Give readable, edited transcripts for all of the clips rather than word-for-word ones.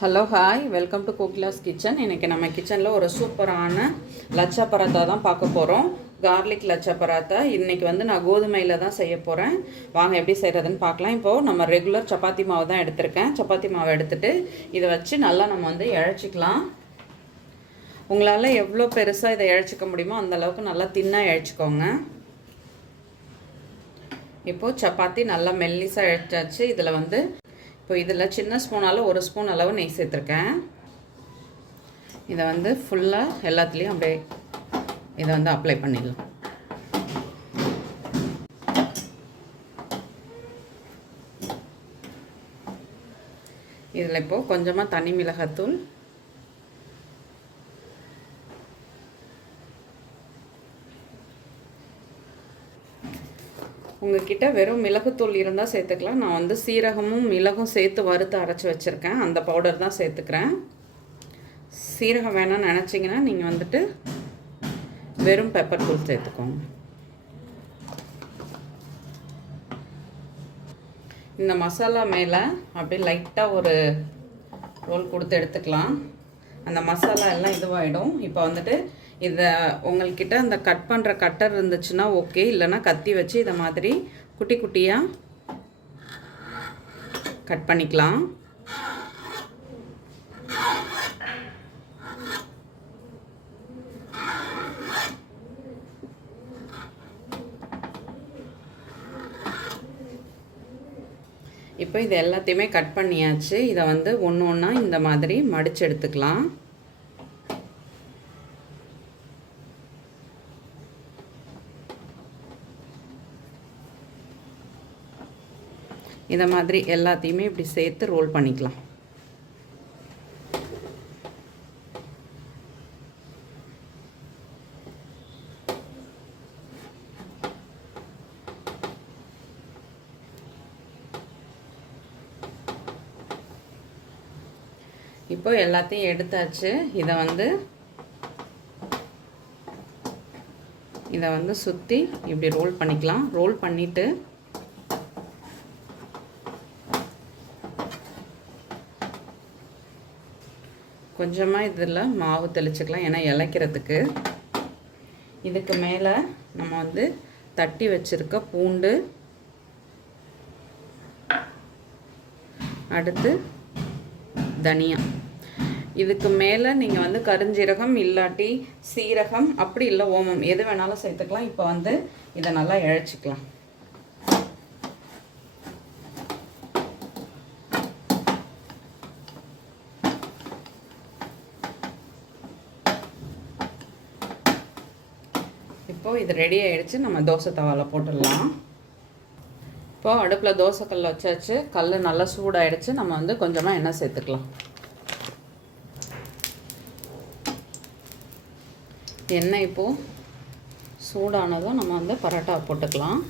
Hello hi, welcome to Kokila's kitchen. இன்றைக்கி நம்ம கிச்சனில் ஒரு சூப்பரான லச்சா பராத்தா தான் பார்க்க போகிறோம். கார்லிக் லச்சா பராத்தா. இன்றைக்கி நான் கோதுமையில் தான் செய்ய போகிறேன். வாங்க எப்படி செய்கிறதுன்னு பார்க்கலாம். இப்போது நம்ம ரெகுலர் சப்பாத்தி மாவு தான் எடுத்திருக்கேன். சப்பாத்தி மாவு எடுத்துகிட்டு இதை வச்சு நல்லா நம்ம இழைச்சிக்கலாம். உங்களால் எவ்வளோ பெருசாக இதை இழைச்சிக்க முடியுமோ அந்தளவுக்கு நல்லா தின்னாக இழைச்சிக்கோங்க. இப்போது சப்பாத்தி நல்லா மெல்லிசாக இழைச்சாச்சு. இதில் இப்போ இதில் சின்ன ஸ்பூனால் 1 ஸ்பூன் அளவு நெய் சேர்த்துருக்கேன். இதை ஃபுல்லாக எல்லாத்துலேயும் அப்படியே இதை அப்ளை பண்ணிடலாம். இதில் இப்போது கொஞ்சமாக தனி மிளகாத்தூள், உங்கள்கிட்ட வெறும் மிளகுத்தூள் இருந்தால் சேர்த்துக்கலாம். நான் சீரகமும் மிளகும் சேர்த்து வறுத்து அரைச்சி வச்சுருக்கேன். அந்த பவுடர் தான் சேர்த்துக்கிறேன். சீரகம் வேணாம்னு நினச்சிங்கன்னா நீங்கள் வெறும் பெப்பர் தூள் சேர்த்துக்கோங்க. இந்த மசாலா மேலே அப்படியே லைட்டாக ஒரு ரோல் கொடுத்து எடுத்துக்கலாம். அந்த மசாலா எல்லாம் இதுவாகிடும். இப்போ இதை உங்கள்கிட்ட அந்த கட் பண்ணுற கட்டர் இருந்துச்சுன்னா ஓகே, இல்லைன்னா கத்தி வச்சு இதை மாதிரி குட்டி குட்டியாக கட் பண்ணிக்கலாம். இப்போ இது எல்லாத்தையுமே கட் பண்ணியாச்சு. இதை ஒன்று ஒன்றா இந்த மாதிரி மடித்து எடுத்துக்கலாம். இதை மாதிரி எல்லாத்தையுமே இப்படி சேர்த்து ரோல் பண்ணிக்கலாம். இப்போ எல்லாத்தையும் எடுத்தாச்சு. இதை சுற்றி இப்படி ரோல் பண்ணிக்கலாம். ரோல் பண்ணிவிட்டு கொஞ்சமாக இதில் மாவு தெளிச்சுக்கலாம், ஏன்னா இலைக்கிறதுக்கு. இதுக்கு மேலே நம்ம தட்டி வச்சுருக்க பூண்டு, அடுத்து தனியா, இதுக்கு மேலே நீங்கள் கருஞ்சீரகம் இல்லாட்டி சீரகம், அப்படி இல்லை ஓமம், எது வேணாலும் சேர்த்துக்கலாம். இப்போ இதை நல்லா இழைச்சிக்கலாம். இப்போது இது ரெடி ஆகிடுச்சு. நம்ம தோசை தவாவில் போட்டுடலாம். இப்போது அடுப்பில் தோசை கல் வச்சாச்சு. கல் நல்லா சூடாகிடுச்சு. நம்ம கொஞ்சமாக எண்ணெய் சேர்த்துக்கலாம். எண்ணெய் இப்போது சூடானதும் நம்ம பரோட்டா போட்டுக்கலாம்.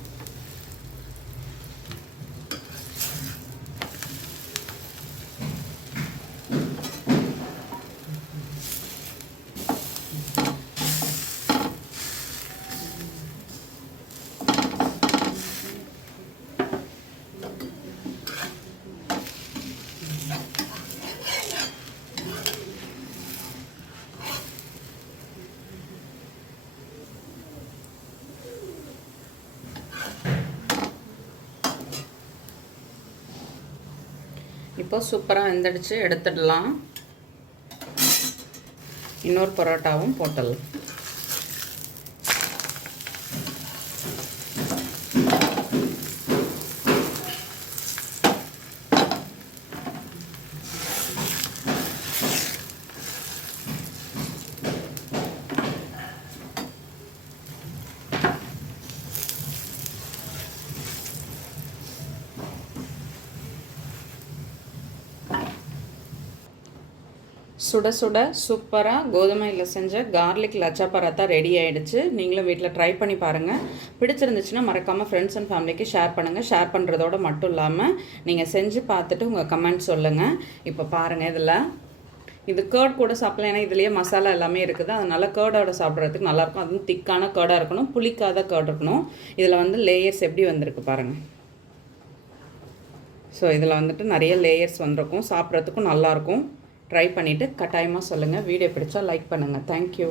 இப்போ சூப்பராக வெந்துடுச்சு, எடுத்துடலாம். இன்னொரு பரோட்டாவும் போட்டுடலாம். சுட சுட சூப்பராக கோதுமையில் செஞ்ச கார்லிக் லச்சா பராத்தா ரெடி ஆகிடுச்சு. நீங்களும் வீட்டில் ட்ரை பண்ணி பாருங்கள். பிடிச்சிருந்துச்சுன்னா மறக்காமல் ஃப்ரெண்ட்ஸ் அண்ட் ஃபேமிலிக்கு ஷேர் பண்ணுங்கள். ஷேர் பண்ணுறதோடு மட்டும் இல்லாமல் நீங்கள் செஞ்சு பார்த்துட்டு உங்கள் கமெண்ட் சொல்லுங்கள். இப்போ பாருங்கள், இது கேர்ட் கூட சாப்பிடலாம். ஏன்னா இதுலேயே மசாலா எல்லாமே இருக்குது. அதனால் கேர்டோட சாப்பிட்றதுக்கு நல்லாயிருக்கும். அதுவும் திக்கான கேர்டாக இருக்கணும், புளிக்காத கேர்ட் இருக்கணும். இதில் லேயர்ஸ் எப்படி வந்திருக்கு பாருங்கள். ஸோ இதில் நிறைய லேயர்ஸ் வந்திருக்கும். சாப்பிட்றதுக்கும் நல்லாயிருக்கும். ட்ரை பண்ணிவிட்டு கட்டாயமாக சொல்லுங்கள். வீடியோ பிடிச்சா லைக் பண்ணுங்கள். தேங்க்யூ.